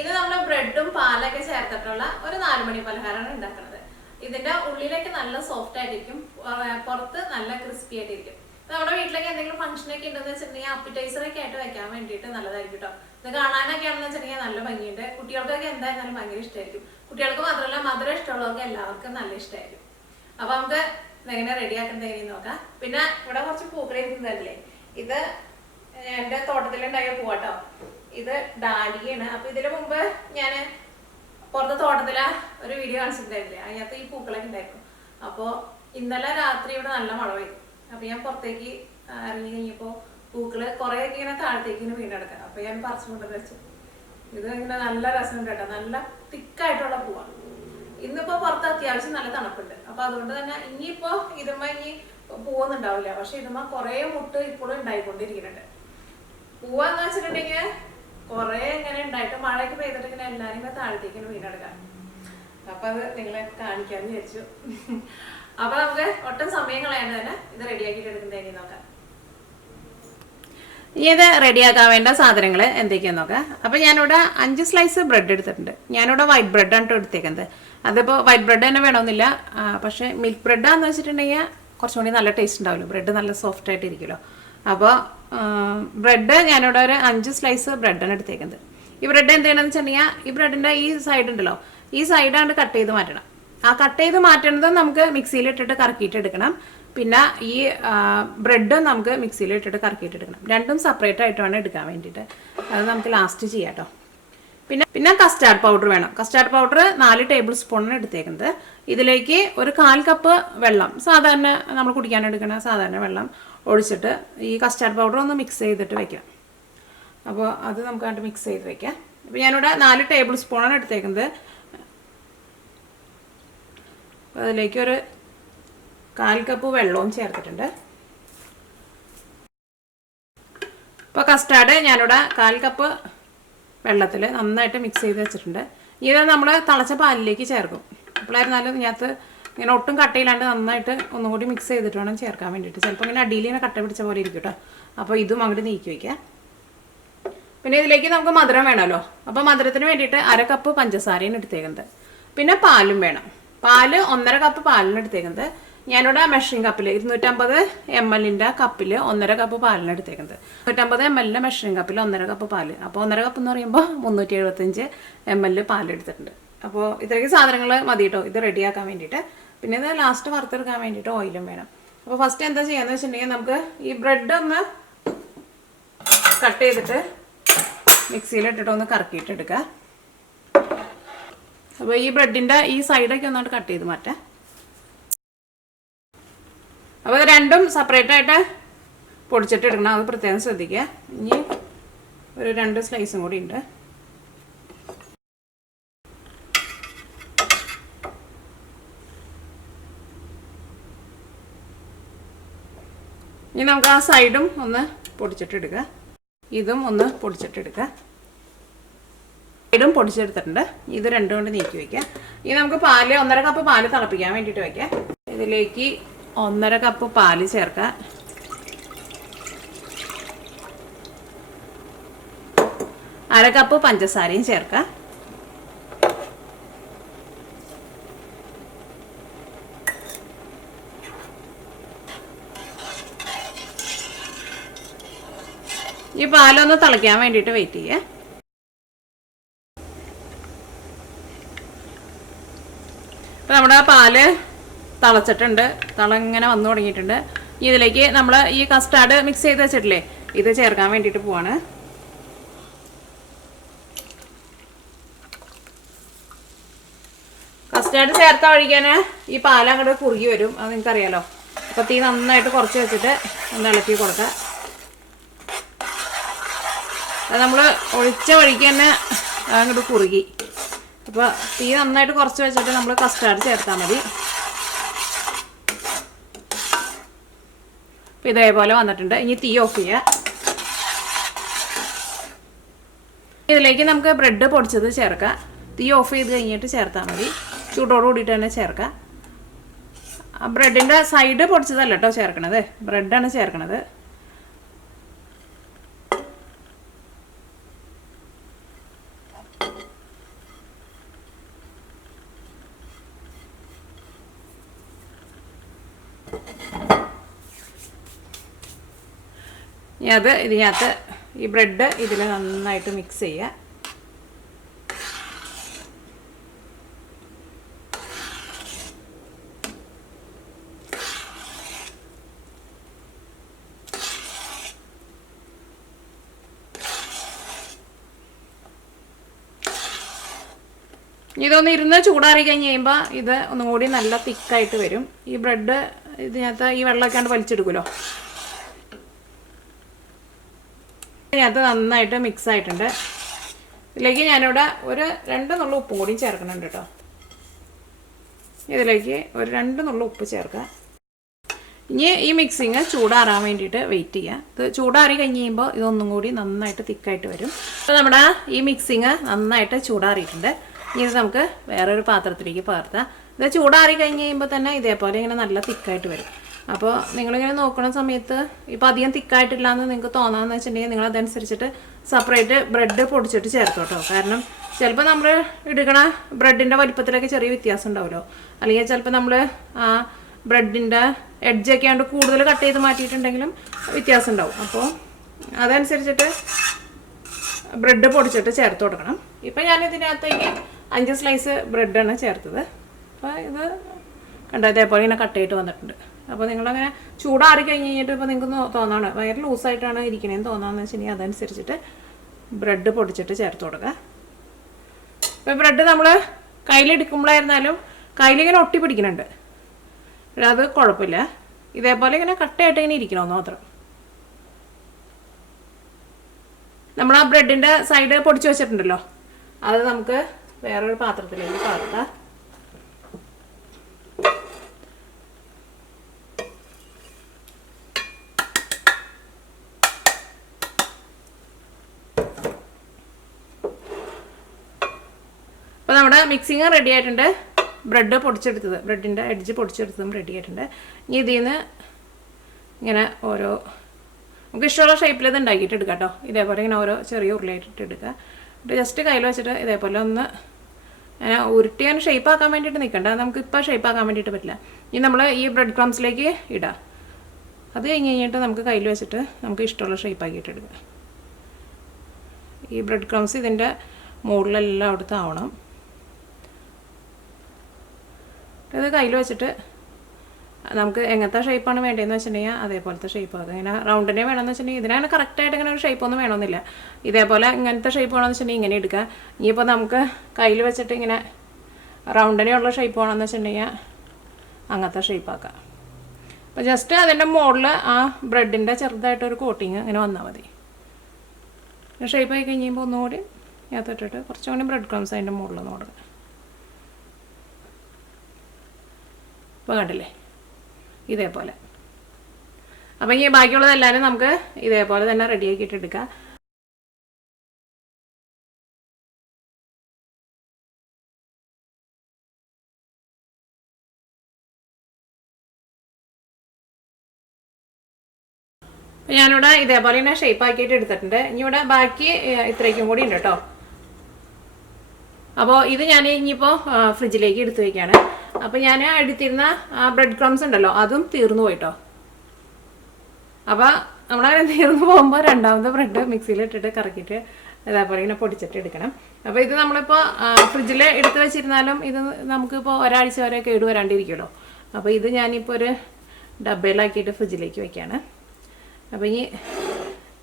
ഇത് നമ്മൾ ബ്രെഡും പാലൊക്കെ ചേർത്തിട്ടുള്ള ഒരു 4 മണി പലഹാരമാണ് ഉണ്ടാക്കുന്നത്. ഇതിന്റെ ഉള്ളിലേക്ക് നല്ല സോഫ്റ്റ് ആയിട്ടിരിക്കും, പുറത്ത് നല്ല ക്രിസ്പി ആയിട്ടിരിക്കും. നമ്മുടെ വീട്ടിലേക്ക് എന്തെങ്കിലും ഫംഗ്ഷനൊക്കെ ഉണ്ടെന്ന് വെച്ചിട്ടുണ്ടെങ്കിൽ അപ്പിറ്റൈസറൊക്കെ ആയിട്ട് വെക്കാൻ വേണ്ടിയിട്ട് നല്ലതായിരിക്കും കേട്ടോ. ഇത് കാണാനൊക്കെ ആണെന്ന് വെച്ചിട്ടുണ്ടെങ്കിൽ നല്ല ഭംഗിയുണ്ട്. കുട്ടികൾക്കൊക്കെ എന്തായാലും ഭയങ്കര ഇഷ്ടമായിരിക്കും. കുട്ടികൾക്ക് മാത്രമല്ല മധുരം ഇഷ്ടമുള്ളവർക്ക് എല്ലാവർക്കും നല്ല ഇഷ്ടമായിരിക്കും. അപ്പൊ നമുക്ക് എങ്ങനെ റെഡിയാക്കേണ്ടത് എങ്ങനെയെന്ന് നോക്കാം. പിന്നെ ഇവിടെ കുറച്ച് പൂക്കൾ ഇരിക്കുന്നതല്ലേ, ഇത് എന്റെ തോട്ടത്തിലുണ്ടായ പൂവാട്ടോ. ഇത് ഡാലിയാണ്. അപ്പൊ ഇതിന് മുമ്പ് ഞാൻ പുറത്തെ തോട്ടത്തിലെ ഒരു വീഡിയോ കാണിച്ചിട്ടുണ്ടായിരുന്നില്ലേ, അതിനകത്ത് ഈ പൂക്കളൊക്കെ ഉണ്ടായിരുന്നു. അപ്പോ ഇന്നലെ രാത്രി ഇവിടെ നല്ല മഴ പെയ്തു. അപ്പൊ ഞാൻ പുറത്തേക്ക് ഇറങ്ങി കഴിഞ്ഞപ്പോ പൂക്കള് കുറെയൊക്കെ ഇങ്ങനെ താഴത്തേക്ക് ഇങ്ങനെ വീണ്ടെടുക്കാം. അപ്പൊ ഞാൻ പറിച്ചു കൊണ്ടു വെച്ചു. ഇത് ഇങ്ങനെ നല്ല രസമുണ്ട് കേട്ടോ, നല്ല തിക്കായിട്ടുള്ള പൂവാണ്. ഇന്നിപ്പോ പുറത്ത് അത്യാവശ്യം നല്ല തണുപ്പുണ്ട്. അപ്പൊ അതുകൊണ്ട് തന്നെ ഇനിയിപ്പോ ഇതുമ്മ ഇനി പൂവൊന്നുണ്ടാവില്ല. പക്ഷെ ഇതുമ്മ കുറെ മുട്ട് ഇപ്പോഴും ഉണ്ടായിക്കൊണ്ടിരിക്കുന്നുണ്ട്. പൂവാന്ന് വെച്ചിട്ടുണ്ടെങ്കിൽ കുറെ ഇങ്ങനെ ഉണ്ടായിട്ട് മഴയൊക്കെ പെയ്തിട്ട് ഇങ്ങനെ എല്ലാരും ഇങ്ങനെ താഴത്തേക്ക് ഇങ്ങനെ വീണ്ടെടുക്കാം. അപ്പൊ അത് നിങ്ങളെ കാണിക്കാന്ന് വിചാരിച്ചു. അപ്പൊ നമുക്ക് ഒട്ടും സമയം കളയാണ്ട് തന്നെ ഇത് റെഡിയാക്കിയിട്ട് എടുക്കുന്നത് എങ്ങനെ നോക്കാം. ഇനി ഇത് റെഡിയാക്കാൻ വേണ്ട സാധനങ്ങൾ എന്തൊക്കെയാന്ന് നോക്കാം. അപ്പൊ ഞാനിവിടെ 5 സ്ലൈസ് ബ്രെഡ് എടുത്തിട്ടുണ്ട്. ഞാനിവിടെ വൈറ്റ് ബ്രെഡാണ് എടുത്തേക്കുന്നത്. അതിപ്പോൾ വൈറ്റ് ബ്രെഡ് തന്നെ വേണമെന്നില്ല, പക്ഷെ മിൽക്ക് ബ്രെഡാന്ന് വെച്ചിട്ടുണ്ടെങ്കിൽ കുറച്ചും കൂടി നല്ല ടേസ്റ്റ് ഉണ്ടാവുമല്ലോ, ബ്രെഡ് നല്ല സോഫ്റ്റ് ആയിട്ട് ഇരിക്കുമല്ലോ. അപ്പോൾ ബ്രെഡ് ഞാനിവിടെ ഒരു 5 സ്ലൈസ് ബ്രെഡാണ് എടുത്തേക്കുന്നത്. ഈ ബ്രെഡ് എന്ത് ചെയ്യണമെന്ന് വെച്ചിട്ടുണ്ടെങ്കിൽ ഈ ബ്രെഡിൻ്റെ ഈ സൈഡ് ഉണ്ടല്ലോ, ഈ സൈഡാണ് കട്ട് ചെയ്ത് മാറ്റണം. ആ കട്ട് ചെയ്ത് മാറ്റുന്നത് നമുക്ക് മിക്സിയിൽ ഇട്ടിട്ട് കറക്കിയിട്ട് എടുക്കണം. പിന്നെ ഈ ബ്രെഡ് നമുക്ക് മിക്സിയിൽ ഇട്ടിട്ട് കറക്കിയിട്ട് എടുക്കണം. രണ്ടും സെപ്പറേറ്റ് ആയിട്ട് വേണം എടുക്കാൻ വേണ്ടിയിട്ട്. അത് നമുക്ക് ലാസ്റ്റ് ചെയ്യാം കേട്ടോ. പിന്നെ കസ്റ്റാർഡ് പൗഡർ വേണം. കസ്റ്റാർഡ് പൗഡർ 4 ടേബിൾ സ്പൂണാണ് എടുത്തേക്കുന്നത്. ഇതിലേക്ക് ഒരു 1/4 കപ്പ് വെള്ളം, സാധാരണ നമ്മൾ കുടിക്കാൻ എടുക്കുന്ന സാധാരണ വെള്ളം ഒഴിച്ചിട്ട് ഈ കസ്റ്റാർഡ് പൗഡർ ഒന്ന് മിക്സ് ചെയ്തിട്ട് വെക്കാം. അപ്പോൾ അത് നമുക്ക് കണ്ട് മിക്സ് ചെയ്ത് വെക്കാം. അപ്പോൾ ഞാനിവിടെ 4 ടേബിൾ സ്പൂണാണ് എടുത്തേക്കുന്നത്. അതിലേക്ക് ഒരു 1/4 കപ്പ് വെള്ളവും ചേർത്തിട്ടുണ്ട്. ഇപ്പോൾ കസ്റ്റാർഡ് ഞാനിവിടെ 1/4 കപ്പ് വെള്ളത്തിൽ നന്നായിട്ട് മിക്സ് ചെയ്ത് വെച്ചിട്ടുണ്ട്. ഇത് നമ്മൾ തിളച്ച പാലിലേക്ക് ചേർക്കും. അപ്പോഴായിരുന്നാലും ഇതിനകത്ത് ഇങ്ങനെ ഒട്ടും കട്ടയില്ലാണ്ട് നന്നായിട്ട് ഒന്നും കൂടി മിക്സ് ചെയ്തിട്ട് വേണം ചേർക്കാൻ വേണ്ടിയിട്ട്. ചിലപ്പോൾ ഇങ്ങനെ അടിയിൽ ഇങ്ങനെ കട്ട പിടിച്ച പോലെ ഇരിക്കും കേട്ടോ. അപ്പോൾ ഇതും അങ്ങോട്ട് നീക്കി വയ്ക്കാം. പിന്നെ ഇതിലേക്ക് നമുക്ക് മധുരം വേണമല്ലോ. അപ്പോൾ മധുരത്തിന് വേണ്ടിയിട്ട് 1/2 കപ്പ് പഞ്ചസാരയാണ് എടുത്തേക്കുന്നത്. പിന്നെ പാലും വേണം. പാല് 1/2 കപ്പ് പാലിന് എടുത്തേക്കുന്നത്. ഞാനിവിടെ മെഷറിംഗ് കപ്പിൽ 250 ml കപ്പിൽ 1/2 കപ്പ് പാലിന് എടുത്തേക്കുന്നത്. 250 ml മെഷറിംഗ് കപ്പിൽ 1/2 കപ്പ് പാല്. അപ്പോൾ 1/2 കപ്പ് എന്ന് പറയുമ്പോൾ 375 ml പാലെടുത്തിട്ടുണ്ട്. അപ്പോൾ ഇത്രയ്ക്ക് സാധനങ്ങൾ മതി കേട്ടോ ഇത് റെഡിയാക്കാൻ വേണ്ടിയിട്ട്. പിന്നെ ഇത് ലാസ്റ്റ് വറുത്തെടുക്കാൻ വേണ്ടിയിട്ട് ഓയിലും വേണം. അപ്പോൾ ഫസ്റ്റ് എന്താ ചെയ്യാന്ന് വെച്ചിട്ടുണ്ടെങ്കിൽ നമുക്ക് ഈ ബ്രെഡ് ഒന്ന് കട്ട് ചെയ്തിട്ട് മിക്സിയിലിട്ടിട്ട് ഒന്ന് കറക്കിയിട്ടെടുക്കുക. അപ്പോൾ ഈ ബ്രെഡിൻ്റെ ഈ സൈഡൊക്കെ ഒന്നായിട്ട് കട്ട് ചെയ്ത് മാറ്റാം. അപ്പോൾ രണ്ടും സെപ്പറേറ്റ് ആയിട്ട് പൊടിച്ചിട്ട് എടുക്കണം, അത് പ്രത്യേകം ശ്രദ്ധിക്കുക. ഇനി ഒരു 2 സ്ലൈസും കൂടി ഉണ്ട്. ഇനി നമുക്ക് ആ സൈഡും ഒന്ന് പൊടിച്ചിട്ടെടുക്കുക, ഇതും ഒന്ന് പൊടിച്ചിട്ടെടുക്കുക. സൈഡും പൊടിച്ചെടുത്തിട്ടുണ്ട്. ഇത് രണ്ടും കൊണ്ട് നീക്കി വയ്ക്കുക. ഇനി നമുക്ക് പാല് 1/2 കപ്പ് പാല് തിളപ്പിക്കാൻ വേണ്ടിയിട്ട് വയ്ക്കാം. ഇതിലേക്ക് 1/2 കപ്പ് പാല് ചേർക്കാം. അര കപ്പ് പഞ്ചസാരയും ചേർക്കാം. ഈ പാലൊന്ന് തിളയ്ക്കാൻ വേണ്ടിയിട്ട് വെയിറ്റ് ചെയ്യേ. ഇപ്പം നമ്മുടെ പാല് തിളച്ചിട്ടുണ്ട്, തിളങ്ങനെ വന്നു തുടങ്ങിയിട്ടുണ്ട്. ഇതിലേക്ക് നമ്മൾ ഈ കസ്റ്റാർഡ് മിക്സ് ചെയ്ത് വെച്ചിട്ടില്ലേ, ഇത് ചേർക്കാൻ വേണ്ടിയിട്ട് പോവാണ്. കസ്റ്റാർഡ് ചേർത്ത ഒഴിക്കാൻ ഈ പാൽ അങ്ങോട്ട് കുറുകി വരും, അത് നിങ്ങൾക്കറിയാലോ. അപ്പോൾ തീ നന്നായിട്ട് കുറച്ച് വെച്ചിട്ട് ഒന്ന് ഇളക്കി കൊടുക്കുക. അത് നമ്മൾ ഒഴിച്ച വഴിക്ക് തന്നെ അങ്ങോട്ട് കുറുകി. അപ്പോൾ തീ നന്നായിട്ട് കുറച്ച് വെച്ചിട്ട് നമ്മൾ കസ്റ്റാർഡ് ചേർത്താൽ മതി. അപ്പോൾ ഇതേപോലെ വന്നിട്ടുണ്ട്. ഇനി തീ ഓഫ് ചെയ്യുക. ഇതിലേക്ക് നമുക്ക് ബ്രെഡ് പൊടിച്ചത് ചേർക്കാം. തീ ഓഫ് ചെയ്ത് കഴിഞ്ഞിട്ട് ചേർത്താൽ മതി. ചൂടോട് കൂടിയിട്ട് തന്നെ ചേർക്കാം. ബ്രെഡിൻ്റെ സൈഡ് പൊടിച്ചതല്ല കേട്ടോ ചേർക്കണത്, ബ്രെഡാണ് ചേർക്കണത്. ഇനി അത് ഇതിനകത്ത് ഈ ബ്രെഡ് ഇതിൽ നന്നായിട്ട് മിക്സ് ചെയ്യുക. ഇതൊന്ന് ഇരുന്ന് ചൂടാറി കഴിഞ്ഞ് കഴിയുമ്പോൾ ഇത് ഒന്നും കൂടി നല്ല തിക്കായിട്ട് വരും. ഈ ബ്രെഡ് ഇതിനകത്ത് ഈ വെള്ളമൊക്കെ ആണ്ട് വലിച്ചെടുക്കുമല്ലോ. ഇതിനകത്ത് നന്നായിട്ട് മിക്സ് ആയിട്ടുണ്ട്. ഇതിലേക്ക് ഞാനിവിടെ ഒരു 2 നുള്ള ഉപ്പും കൂടിയും ചേർക്കുന്നുണ്ട് കേട്ടോ. ഇതിലേക്ക് ഒരു 2 നുള്ള ഉപ്പ് ചേർക്കുക. ഇനി ഈ മിക്സിങ് ചൂടാറാൻ വേണ്ടിയിട്ട് വെയിറ്റ് ചെയ്യുക. ഇത് ചൂടാറി കഴിഞ്ഞ് കഴിയുമ്പോൾ ഇതൊന്നും കൂടി നന്നായിട്ട് തിക്കായിട്ട് വരും. അപ്പോൾ നമ്മുടെ ഈ മിക്സിങ് നന്നായിട്ട് ചൂടാറിയിട്ടുണ്ട്. ഇനി ഇത് നമുക്ക് വേറൊരു പാത്രത്തിലേക്ക് പകർത്താം. ഇത് ചൂടാറി കഴിഞ്ഞ് കഴിയുമ്പോൾ തന്നെ ഇതേപോലെ ഇങ്ങനെ നല്ല തിക്കായിട്ട് വരും. അപ്പോൾ നിങ്ങളിങ്ങനെ നോക്കുന്ന സമയത്ത് ഇപ്പോൾ അധികം തിക്കായിട്ടില്ല എന്ന് നിങ്ങൾക്ക് തോന്നാമെന്ന് വെച്ചിട്ടുണ്ടെങ്കിൽ നിങ്ങൾ അതനുസരിച്ചിട്ട് സെപ്പറേറ്റ് ബ്രെഡ് പൊടിച്ചിട്ട് ചേർത്തോ കേട്ടോ. കാരണം ചിലപ്പോൾ നമ്മൾ എടുക്കണ ബ്രെഡിൻ്റെ വലിപ്പത്തിലൊക്കെ ചെറിയ വ്യത്യാസം ഉണ്ടാവുമല്ലോ. അല്ലെങ്കിൽ ചിലപ്പോൾ നമ്മൾ ആ ബ്രെഡിൻ്റെ എഡ്ജൊക്കെ ആണ്ട് കൂടുതൽ കട്ട് ചെയ്ത് മാറ്റിയിട്ടുണ്ടെങ്കിലും വ്യത്യാസം ഉണ്ടാവും. അപ്പോൾ അതനുസരിച്ചിട്ട് ബ്രെഡ് പൊടിച്ചിട്ട് ചേർത്ത് കൊടുക്കണം. ഇപ്പം ഞാൻ ഇതിനകത്തേക്ക് 5 സ്ലൈസ് ബ്രെഡാണ് ചേർത്തത്. അപ്പോൾ ഇത് കണ്ടോ ഇതേപോലെ ഇങ്ങനെ കട്ട് ചെയ്തിട്ട് വന്നിട്ടുണ്ട്. അപ്പോൾ നിങ്ങളങ്ങനെ ചൂടാറി കഴിഞ്ഞ് കഴിഞ്ഞിട്ട് ഇപ്പോൾ നിങ്ങൾക്ക് തോന്നാണ് വയറ് ലൂസായിട്ടാണ് ഇരിക്കണേന്ന് തോന്നാമെന്ന് വെച്ചിട്ടുണ്ടെങ്കിൽ അതനുസരിച്ചിട്ട് ബ്രെഡ് പൊടിച്ചിട്ട് ചേർത്ത് കൊടുക്കുക. ഇപ്പോൾ ബ്രെഡ് നമ്മൾ കയ്യിലെടുക്കുമ്പോഴായിരുന്നാലും കയ്യിലിങ്ങനെ ഒട്ടി പിടിക്കുന്നുണ്ട്. അത് കുഴപ്പമില്ല. ഇതേപോലെ ഇങ്ങനെ കട്ടയായിട്ട് ഇങ്ങനെ ഇരിക്കണമെന്ന് മാത്രം. നമ്മൾ ആ ബ്രെഡിൻ്റെ സൈഡ് പൊടിച്ച് വെച്ചിട്ടുണ്ടല്ലോ, അത് നമുക്ക് വേറൊരു പാത്രത്തിലേക്ക് പകർത്താം. അപ്പോൾ നമ്മുടെ മിക്സിങ് റെഡി ആയിട്ടുണ്ട്. ബ്രെഡ് പൊടിച്ചെടുത്തത്, ബ്രെഡിൻ്റെ എഡ്ജ് പൊടിച്ചെടുത്തതും റെഡി ആയിട്ടുണ്ട്. ഇനി ഇതിൽ നിന്ന് ഇങ്ങനെ ഓരോ നമുക്ക് ഇഷ്ടമുള്ള ഷേപ്പിൽ ഇത് ഉണ്ടാക്കിയിട്ട് എടുക്കാം കേട്ടോ. ഇതേപോലെ ഇങ്ങനെ ഓരോ ചെറിയ ഉരുളയായിട്ട് എടുക്കുക. ജസ്റ്റ് കയ്യിൽ വെച്ചിട്ട് ഇതേപോലെ ഒന്ന് ഉരുട്ടിയാൻ ഷേപ്പാക്കാൻ വേണ്ടിയിട്ട് നിൽക്കണ്ട. നമുക്ക് ഇപ്പോൾ ഷേപ്പാക്കാൻ വേണ്ടിയിട്ട് പറ്റില്ല. ഇനി നമ്മൾ ഈ ബ്രെഡ് ക്രംസിലേക്ക് ഇടാം. അത് കഴിഞ്ഞ് കഴിഞ്ഞിട്ട് നമുക്ക് കയ്യിൽ വെച്ചിട്ട് നമുക്ക് ഇഷ്ടമുള്ള ഷേപ്പാക്കിയിട്ട് എടുക്കാം. ഈ ബ്രെഡ് ക്രംസ് ഇതിൻ്റെ മുകളിലെല്ലാം അവിടുത്തെ ആവണം. ഇത് കയ്യിൽ വെച്ചിട്ട് നമുക്ക് എങ്ങനത്തെ ഷേപ്പാണ് വേണ്ടതെന്ന് വെച്ചിട്ടുണ്ടെങ്കിൽ അതേപോലത്തെ ഷേപ്പ് ആക്കുക. ഇങ്ങനെ റൗണ്ടിനെ വേണമെന്ന് വെച്ചിട്ടുണ്ടെങ്കിൽ ഇതിനങ്ങനെ കറക്റ്റായിട്ട് ഇങ്ങനെ ഒരു ഷേപ്പൊന്നും വേണമെന്നില്ല. ഇതേപോലെ ഇങ്ങനത്തെ ഷേപ്പ് വേണമെന്ന് വെച്ചിട്ടുണ്ടെങ്കിൽ ഇങ്ങനെ എടുക്കുക. ഇനിയിപ്പോൾ നമുക്ക് കയ്യിൽ വെച്ചിട്ട് ഇങ്ങനെ റൗണ്ടിനെയുള്ള ഷേപ്പ് വേണമെന്ന് വെച്ചിട്ടുണ്ടെങ്കിൽ അങ്ങനത്തെ ഷേപ്പാക്കാം. അപ്പോൾ ജസ്റ്റ് അതിൻ്റെ മുകളിൽ ആ ബ്രെഡിൻ്റെ ചെറുതായിട്ടൊരു കോട്ടിങ് ഇങ്ങനെ വന്നാൽ മതി. ഷേപ്പ് ആയി കഴിയുമ്പോൾ ഒന്നുകൂടി അകത്തിട്ടിട്ട് കുറച്ചും കൂടി ബ്രെഡ് ക്രംസ് അതിൻ്റെ മുകളിൽ നിന്ന് കൊടുക്കുക. ഇപ്പോൾ കണ്ടില്ലേ ഇതേപോലെ. അപ്പം ഈ ബാക്കിയുള്ളതെല്ലാവരും നമുക്ക് ഇതേപോലെ തന്നെ റെഡിയാക്കിയിട്ട് എടുക്കാം. ഞാനിവിടെ ഇതേപോലെ തന്നെ ഷേപ്പ് ആക്കിയിട്ട് എടുത്തിട്ടുണ്ട്. ഇനി ഇവിടെ ബാക്കി ഇത്രയ്ക്കും കൂടി ഉണ്ട് കേട്ടോ. അപ്പോൾ ഇത് ഞാൻ ഇനിയിപ്പോൾ ഫ്രിഡ്ജിലേക്ക് എടുത്തു വയ്ക്കുകയാണ്. അപ്പോൾ ഞാൻ എടുത്തിരുന്ന ബ്രെഡ് ക്രംസ് ഉണ്ടല്ലോ അതും തീർന്നു പോയിട്ടോ. അപ്പോൾ നമ്മളങ്ങനെ തീർന്നു പോകുമ്പോൾ രണ്ടാമത്തെ ബ്രെഡ് മിക്സിയിലിട്ടിട്ട് കറക്കിയിട്ട് അതേപോലെ ഇങ്ങനെ പൊടിച്ചിട്ട് എടുക്കണം. അപ്പോൾ ഇത് നമ്മളിപ്പോൾ ഫ്രിഡ്ജിൽ എടുത്ത് വെച്ചിരുന്നാലും ഇത് നമുക്കിപ്പോൾ ഒരാഴ്ച വരെ കേടുവരാണ്ടിരിക്കുമല്ലോ. അപ്പോൾ ഇത് ഞാനിപ്പോൾ ഒരു ഡബയിലാക്കിയിട്ട് ഫ്രിഡ്ജിലേക്ക് വയ്ക്കുകയാണ്. അപ്പോൾ ഇനി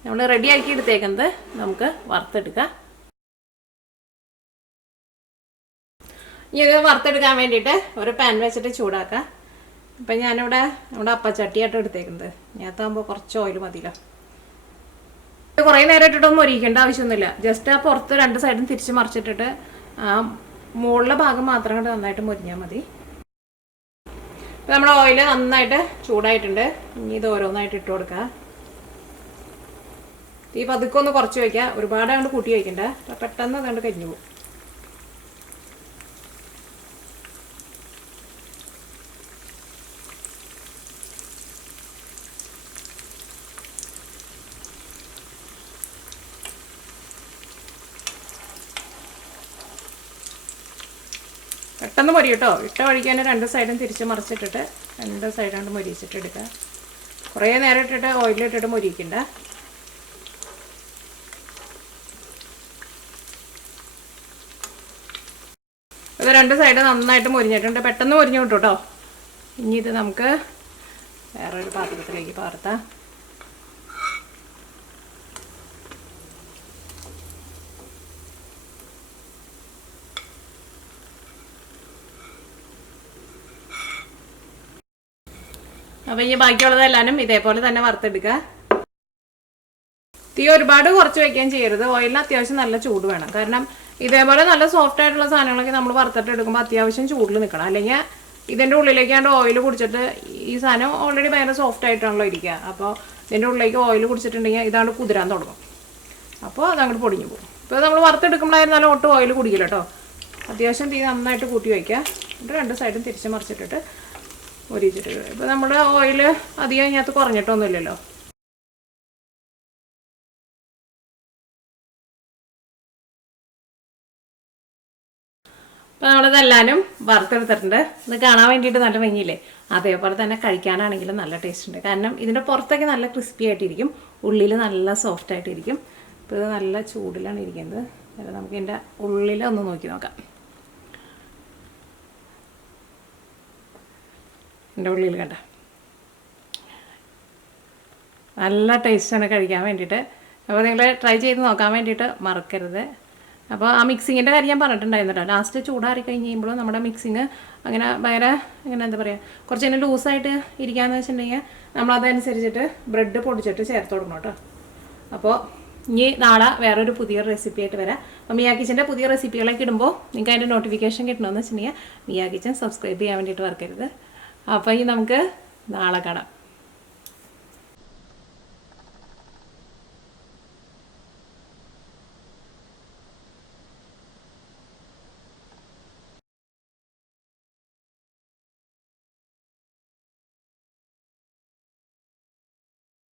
നമ്മൾ റെഡിയാക്കി എടുത്തേക്കുന്നത് നമുക്ക് വറുത്തെടുക്കാം. ഇനി ഇത് വറുത്തെടുക്കാൻ വേണ്ടിയിട്ട് ഒരു പാൻ വെച്ചിട്ട് ചൂടാക്കാം. അപ്പം ഞാനിവിടെ നമ്മുടെ അപ്പച്ചട്ടിയായിട്ട് എടുത്തേക്കുന്നത്. ഞാത്താകുമ്പോൾ കുറച്ച് ഓയിൽ മതിയല്ലോ. ഇത് കുറേ നേരം ഇട്ടിട്ടൊന്നും മൊരിക്കേണ്ട ആവശ്യമൊന്നുമില്ല. ജസ്റ്റ് ആ പുറത്ത് 2 സൈഡും തിരിച്ച് മറിച്ചിട്ടിട്ട് ആ മുകളിലെ ഭാഗം മാത്രം കൊണ്ട് നന്നായിട്ട് മൊരിഞ്ഞാൽ മതി. ഇപ്പം നമ്മുടെ ഓയിൽ നന്നായിട്ട് ചൂടായിട്ടുണ്ട്. ഇനി ഇത് ഓരോന്നായിട്ട് ഇട്ട് കൊടുക്കുക. ഈ പതുക്കെ ഒന്ന് കുറച്ച് വയ്ക്കുക. ഒരുപാട് അങ്ങോട്ട് കൂട്ടി വയ്ക്കണ്ട. പെട്ടെന്ന് അതുകൊണ്ട് കരിഞ്ഞു പോകും. പെട്ടെന്ന് പൊരി കേട്ടോ. ഇട്ട വഴിക്ക് തന്നെ 2 സൈഡും തിരിച്ച് മറിച്ചിട്ടിട്ട് രണ്ട് സൈഡ് കൊണ്ട് മൊരിച്ചിട്ട് എടുക്കുക. കുറേ നേരം ഇട്ടിട്ട് ഓയിലിട്ടിട്ട് മൊരിക്കണ്ട. ഇത് രണ്ട് സൈഡ് നന്നായിട്ട് മൊരിഞ്ഞിട്ടുണ്ട്. പെട്ടെന്ന് മൊരിഞ്ഞു കിട്ടും കേട്ടോ. ഇനി ഇത് നമുക്ക് വേറൊരു പാത്രത്തിലേക്ക് പകർത്താം. അപ്പം ഇനി ബാക്കിയുള്ളതെല്ലാനും ഇതേപോലെ തന്നെ വറുത്തെടുക്കുക. തീ ഒരുപാട് കുറച്ച് വയ്ക്കുകയും ചെയ്യരുത്. ഓയിലിന് അത്യാവശ്യം നല്ല ചൂട് വേണം. കാരണം ഇതേപോലെ നല്ല സോഫ്റ്റ് ആയിട്ടുള്ള സാധനങ്ങളൊക്കെ നമ്മൾ വറുത്തിട്ട് എടുക്കുമ്പോൾ അത്യാവശ്യം ചൂടിൽ നിൽക്കണം. അല്ലെങ്കിൽ ഇതിൻ്റെ ഉള്ളിലേക്കാണ്ട് ഓയിൽ കുടിച്ചിട്ട് ഈ സാധനം ഓൾറെഡി ഭയങ്കര സോഫ്റ്റ് ആയിട്ടാണല്ലോ ഇരിക്കുക. അപ്പോൾ ഇതിൻ്റെ ഉള്ളിലേക്ക് ഓയിൽ കുടിച്ചിട്ടുണ്ടെങ്കിൽ ഇതാണ്ട് കുതിരാൻ തുടങ്ങും. അപ്പോൾ അതങ്ങോട്ട് പൊടിഞ്ഞു പോകും. ഇപ്പോൾ നമ്മൾ വറുത്തെടുക്കുമ്പോഴായിരുന്നാലും ഒട്ടും ഓയിൽ കുടിക്കില്ല കേട്ടോ. അത്യാവശ്യം തീ നന്നായിട്ട് കൂട്ടി വയ്ക്കുക. എന്നിട്ട് രണ്ട് സൈഡും തിരിച്ച് മറിച്ചിട്ടിട്ട് മൊരിച്ചിട്ട്. ഇപ്പോൾ നമ്മുടെ ഓയിൽ അധികം ഇതിനകത്ത് കുറഞ്ഞിട്ടൊന്നുമില്ലല്ലോ. അപ്പോൾ നമ്മളിതെല്ലാനും വറുത്തെടുത്തിട്ടുണ്ട്. ഇത് കാണാൻ വേണ്ടിയിട്ട് നല്ല ഭംഗിയില്ലേ? അതേപോലെ തന്നെ കഴിക്കാനാണെങ്കിലും നല്ല ടേസ്റ്റ് ഉണ്ട്. കാരണം ഇതിൻ്റെ പുറത്തൊക്കെ നല്ല ക്രിസ്പി ആയിട്ടിരിക്കും, ഉള്ളിൽ നല്ല സോഫ്റ്റ് ആയിട്ടിരിക്കും. ഇപ്പോൾ ഇത് നല്ല ചൂടിലാണ് ഇരിക്കുന്നത്. അപ്പോൾ നമുക്ക് ഇതിൻ്റെ ഉള്ളിലൊന്ന് നോക്കി നോക്കാം. എൻ്റെ ഉള്ളിൽ കണ്ട നല്ല ടേസ്റ്റാണ് കഴിക്കാൻ വേണ്ടിയിട്ട്. അപ്പോൾ നിങ്ങൾ ട്രൈ ചെയ്ത് നോക്കാൻ വേണ്ടിയിട്ട് മറക്കരുത്. അപ്പോൾ ആ മിക്സിങ്ങിൻ്റെ കാര്യം ഞാൻ പറഞ്ഞിട്ടുണ്ടായിരുന്നു കേട്ടോ. ലാസ്റ്റ് ചൂടാറി കഴിഞ്ഞ് കഴിയുമ്പോൾ നമ്മുടെ മിക്സിങ് അങ്ങനെ ഭയങ്കര ഇങ്ങനെ എന്താ പറയുക, കുറച്ച് ഇങ്ങനെ ലൂസായിട്ട് ഇരിക്കാമെന്ന് വെച്ചിട്ടുണ്ടെങ്കിൽ നമ്മളതനുസരിച്ചിട്ട് ബ്രെഡ് പൊടിച്ചിട്ട് ചേർത്ത് കൊടുക്കണം കേട്ടോ. അപ്പോൾ ഇനി നാളെ വേറൊരു പുതിയ റെസിപ്പി ആയിട്ട് വരാം. അപ്പോൾ മിയ കിച്ചൻ്റെ പുതിയ റെസിപ്പികളൊക്കെ ഇടുമ്പോൾ നിങ്ങൾക്ക് അതിൻ്റെ നോട്ടിഫിക്കേഷൻ കിട്ടണമെന്ന് വെച്ചിട്ടുണ്ടെങ്കിൽ മിയ കിച്ചൻ സബ്സ്ക്രൈബ് ചെയ്യാൻ വേണ്ടിയിട്ട് മറക്കരുത്. അപ്പോൾ ഇനി നമുക്ക് നാളെ കാണാം.